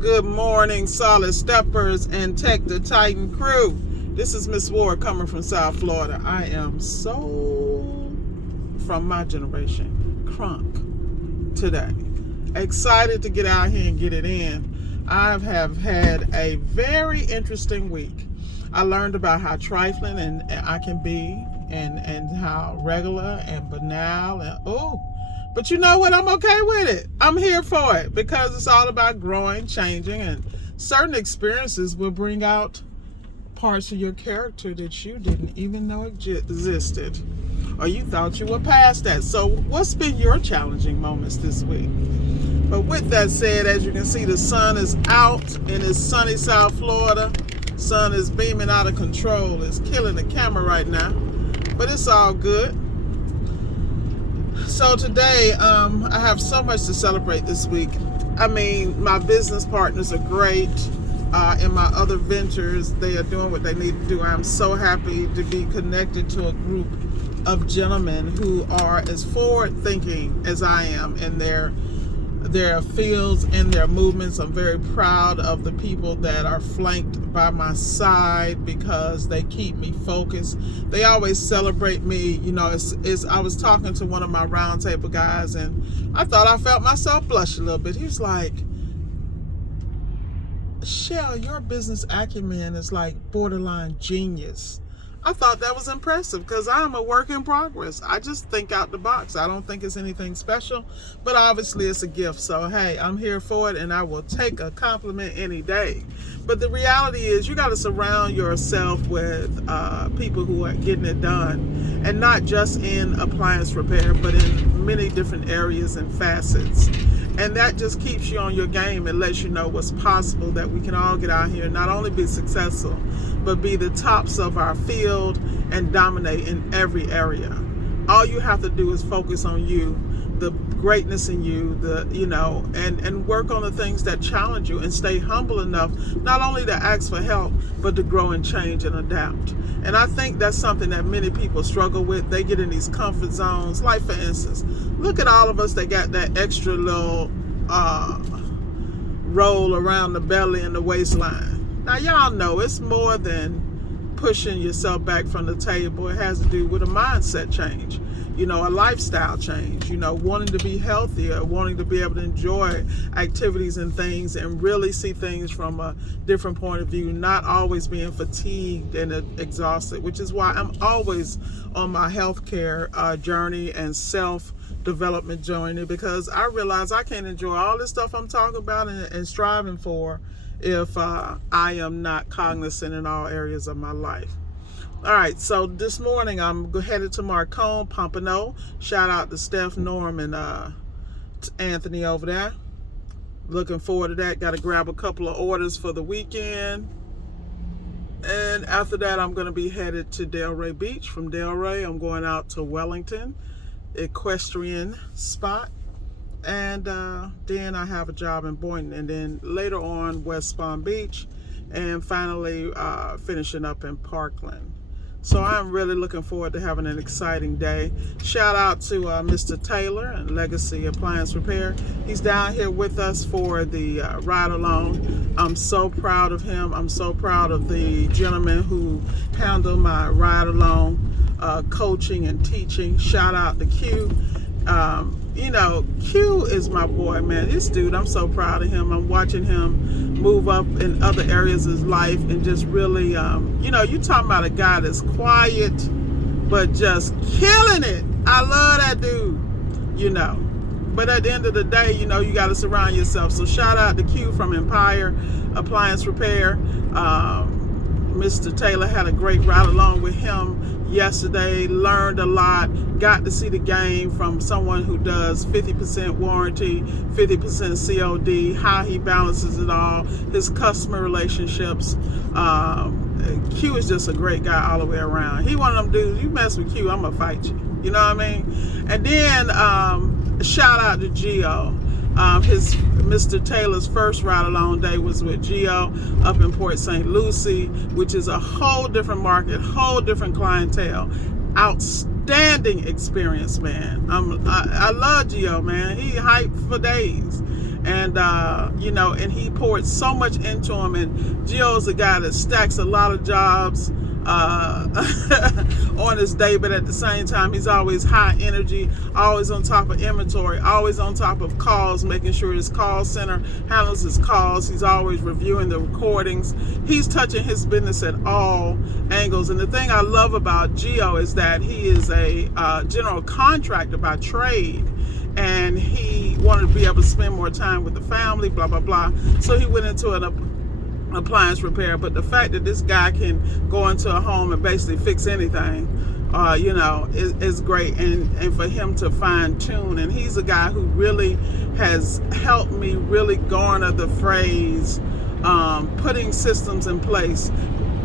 Good morning, Solid Steppers and Tech the Titan crew. This is Miss Ward coming from South Florida. I am so from my generation, crunk today. Excited to get out here and get it in. I have had a very interesting week. I learned about how trifling and I can be and how regular and banal and but you know what? I'm okay with it. I'm here for it because it's all about growing, changing, and certain experiences will bring out parts of your character that you didn't even know existed or you thought you were past that. So what's been your challenging moments this week? But with that said, as you can see, the sun is out in this sunny South Florida. Sun is beaming out of control. It's killing the camera right now, but it's all good. So today, I have so much to celebrate this week. I mean, my business partners are great. In my other ventures, they are doing what they need to do. I'm so happy to be connected to a group of gentlemen who are as forward-thinking as I am in their fields and their movements. I'm very proud of the people that are flanked by my side because they keep me focused. They always celebrate me. You know, I was talking to one of my roundtable guys and I thought I felt myself blush a little bit. He was like, Shell, your business acumen is like borderline genius. I thought that was impressive because I'm a work in progress. I just think out the box. I don't think it's anything special, but obviously it's a gift. So, hey, I'm here for it and I will take a compliment any day. But the reality is you got to surround yourself with people who are getting it done, and not just in appliance repair, but in many different areas and facets. And that just keeps you on your game and lets you know what's possible, that we can all get out here and not only be successful, but be the tops of our field and dominate in every area. All you have to do is focus on you, the greatness in you, and work on the things that challenge you and stay humble enough not only to ask for help, but to grow and change and adapt. And I think that's something that many people struggle with. They get in these comfort zones. Like, for instance, look at all of us that got that extra little roll around the belly and the waistline. Now, y'all know it's more than pushing yourself back from the table. It has to do with a mindset change, a lifestyle change, wanting to be healthier, wanting to be able to enjoy activities and things and really see things from a different point of view, not always being fatigued and exhausted, which is why I'm always on my healthcare journey and self-development journey, because I realize I can't enjoy all this stuff I'm talking about and striving for if I am not cognizant in all areas of my life. All right, so this morning I'm headed to Marcone, Pompano. Shout out to Steph, Norm, and Anthony over there. Looking forward to that. Got to grab a couple of orders for the weekend. And after that, I'm going to be headed to Delray Beach. From Delray, I'm going out to Wellington, equestrian spot. And then I have a job in Boynton, and then later on West Palm Beach, and finally finishing up in Parkland. So I'm really looking forward to having an exciting day. Shout out to Mr. Taylor and Legacy Appliance Repair. He's down here with us for the ride along. I'm so proud of him. I'm so proud of the gentleman who handled my ride along coaching and teaching. Shout out to Q. Q is my boy, man. This dude, I'm so proud of him. I'm watching him move up in other areas of his life and just really, you talking about a guy that's quiet, but just killing it. I love that dude, But at the end of the day, you got to surround yourself. So shout out to Q from Empire Appliance Repair. Mr. Taylor had a great ride along with him yesterday, learned a lot, got to see the game from someone who does 50% warranty, 50% COD, how he balances it all, his customer relationships. Q is just a great guy all the way around. He one of them dudes, you mess with Q, I'm gonna fight you. You know what I mean? And then shout out to Gio. Mr. Taylor's first ride-along day was with Gio up in Port St. Lucie, which is a whole different market, whole different clientele. Outstanding experience, man. I love Gio, man. He hyped for days. And you know, and he poured so much into him. And Gio's a guy that stacks a lot of jobs on his day, but at the same time, he's always high energy, always on top of inventory, always on top of calls, making sure his call center handles his calls. He's always reviewing the recordings. He's touching his business at all angles. And the thing I love about Gio is that he is a general contractor by trade, and he wanted to be able to spend more time with the family, blah, blah, blah. So he went into an appliance repair. But the fact that this guy can go into a home and basically fix anything, you know, is great. And for him to fine tune, and he's a guy who really has helped me really garner the phrase, putting systems in place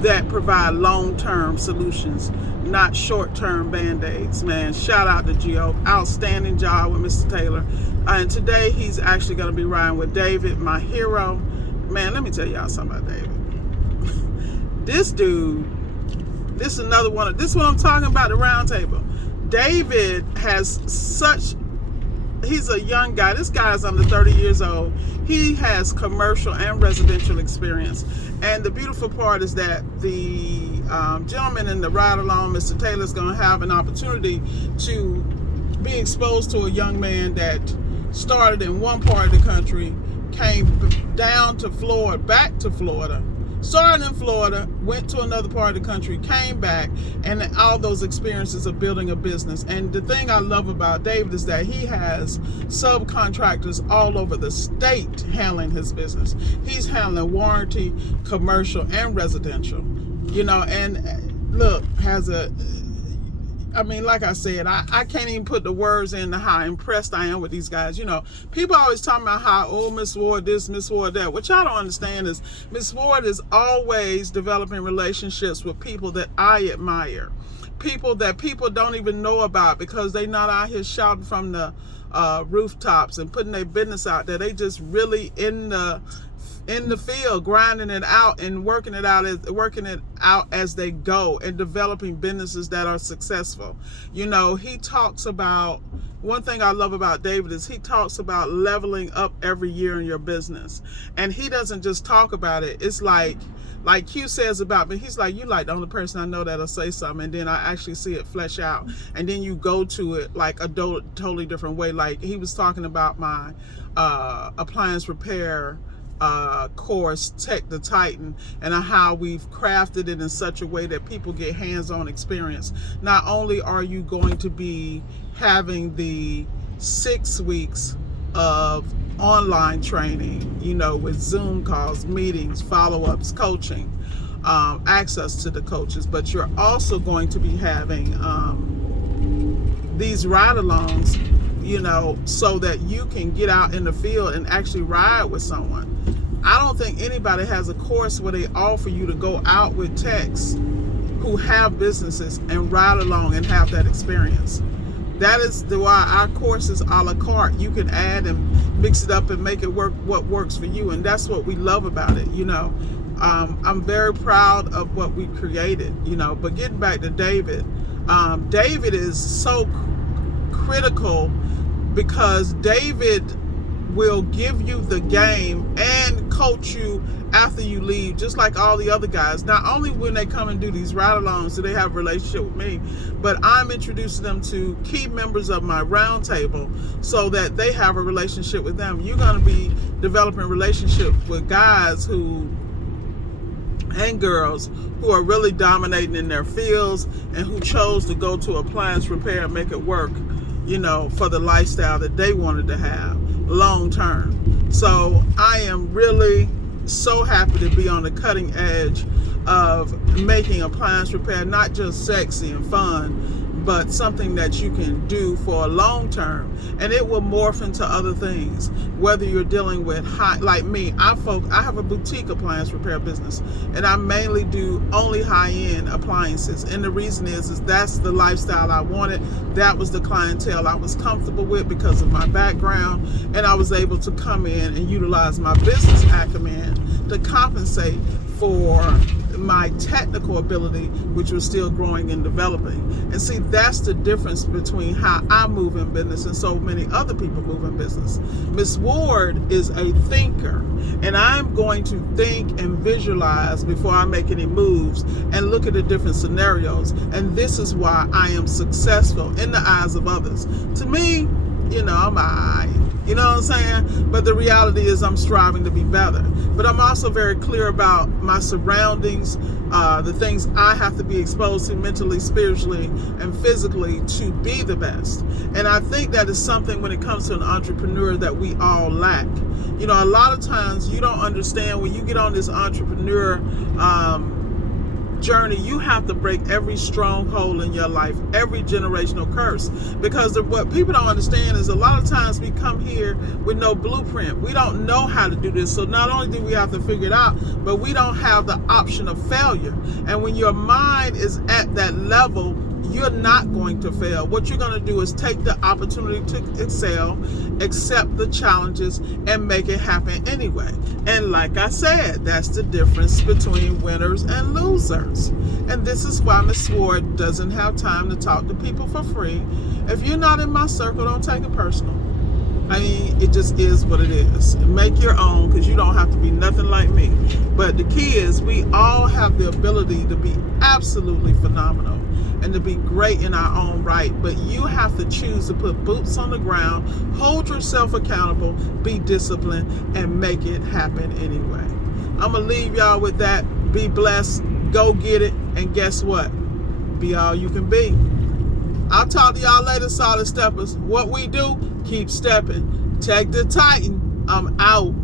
that provide long-term solutions, not short-term band-aids. Man, shout out to Gio. Outstanding job with Mr. Taylor. And today he's actually going to be riding with David, my hero. Man, let me tell y'all something about David. This dude, this is another one. This is what I'm talking about, the round table. David has such, he's a young guy. This guy's under 30 years old. He has commercial and residential experience. And the beautiful part is that the gentleman in the ride along, Mr. Taylor's going to have an opportunity to be exposed to a young man that started in one part of the country, came down to Florida, back to Florida, started in Florida, went to another part of the country, came back, and all those experiences of building a business. And the thing I love about David is that he has subcontractors all over the state handling his business. He's handling warranty, commercial, and residential, you know. And look, has a, I mean, like I said, I can't even put the words in how impressed I am with these guys. You know, people always talking about how, oh, Miss Ward this, Miss Ward that. What y'all don't understand is Miss Ward is always developing relationships with people that I admire. People that people don't even know about because they not out here shouting from the rooftops and putting their business out there. They just really in the field, grinding it out and working it out as they go, and developing businesses that are successful. You know, he talks about, one thing I love about David is he talks about leveling up every year in your business. And he doesn't just talk about it. It's like Q says about me, he's like, you like the only person I know that'll say something, and then I actually see it flesh out, and then you go to it like a totally different way. Like he was talking about my appliance repair course, Tech the Titan, and how we've crafted it in such a way that people get hands-on experience. Not only are you going to be having the 6 weeks of online training, you know, with Zoom calls, meetings, follow-ups, coaching, access to the coaches, but you're also going to be having these ride-alongs, you know, so that you can get out in the field and actually ride with someone. I don't think anybody has a course where they offer you to go out with techs who have businesses and ride along and have that experience. That is why our course is a la carte. You can add and mix it up and make it work what works for you, and that's what we love about it, you know. I'm very proud of what we created, you know. But getting back to David, David is so critical because David will give you the game and coach you after you leave, just like all the other guys. Not only when they come and do these ride-alongs do they have a relationship with me, but I'm introducing them to key members of my roundtable so that they have a relationship with them. You're going to be developing relationships with guys who and girls who are really dominating in their fields and who chose to go to appliance repair and make it work, you know, for the lifestyle that they wanted to have long term. So I am really so happy to be on the cutting edge of making appliance repair not just sexy and fun, but something that you can do for a long term, and it will morph into other things. Whether you're dealing with high, like me, I have a boutique appliance repair business, and I mainly do only high-end appliances. And the reason is that's the lifestyle I wanted. That was the clientele I was comfortable with because of my background, and I was able to come in and utilize my business acumen to compensate for my technical ability, which was still growing and developing. And see, that's the difference between how I move in business and so many other people move in business. Miss Ward is a thinker, and I'm going to think and visualize before I make any moves and look at the different scenarios. And this is why I am successful in the eyes of others. To me, I'm all right. You know what I'm saying? But the reality is I'm striving to be better. But I'm also very clear about my surroundings, the things I have to be exposed to mentally, spiritually, and physically to be the best. And I think that is something when it comes to an entrepreneur that we all lack. A lot of times you don't understand when you get on this entrepreneur journey, you have to break every stronghold in your life, every generational curse, because what people don't understand is a lot of times we come here with no blueprint. We don't know how to do this, so not only do we have to figure it out, but we don't have the option of failure. And when your mind is at that level, you're not going to fail. What you're going to do is take the opportunity to excel, accept the challenges, and make it happen anyway. And like I said, that's the difference between winners and losers. And this is why Miss Ward doesn't have time to talk to people for free. If you're not in my circle, don't take it personal. I mean, it just is what it is. Make your own, because you don't have to be nothing like me. But the key is we all have the ability to be absolutely phenomenal and to be great in our own right. But you have to choose to put boots on the ground, hold yourself accountable, be disciplined, and make it happen anyway. I'm going to leave y'all with that. Be blessed. Go get it. And guess what? Be all you can be. I'll talk to y'all later, solid steppers. What we do, keep stepping. Take the Titan. I'm out.